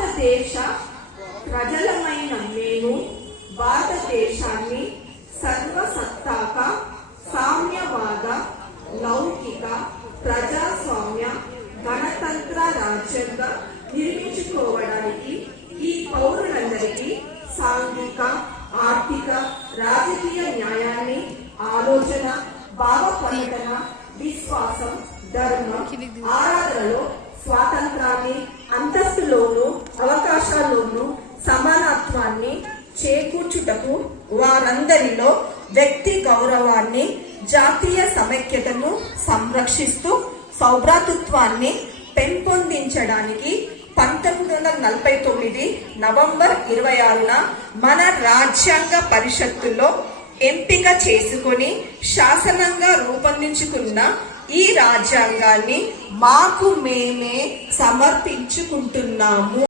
భారతదేశ ప్రజలమైన మేము భారతదేశాన్ని సర్వసత్తాక సామ్యవాద లౌకిక ప్రజాస్వామ్య గణతంత్ర రాజ్యంగా నిర్మించుకోవడానికి ఈ పౌరులందరికీ సాంఘిక ఆర్థిక రాజకీయ న్యాయాన్ని ఆలోచన భావపర్యటన విశ్వాసం ధర్మం ఆరాధనలో స్వాతంత్రాన్ని అంతస్తులోను అవకాశాల్లోనూ సమానత్వాన్ని చేకూర్చుటకు వారందరిలో వ్యక్తి గౌరవాన్ని జాతీయ సమైక్యతను సంరక్షిస్తూ సౌభ్రాతృత్వాన్ని పెంపొందించడానికి 1949 నవంబర్ 26న మన రాజ్యాంగ పరిషత్తులో ఎంపిక చేసుకొని శాసనంగా రూపొందించుకున్న ఈ రాజ్యాంగాన్ని మాకు మేమే సమర్పించుకుంటున్నాము.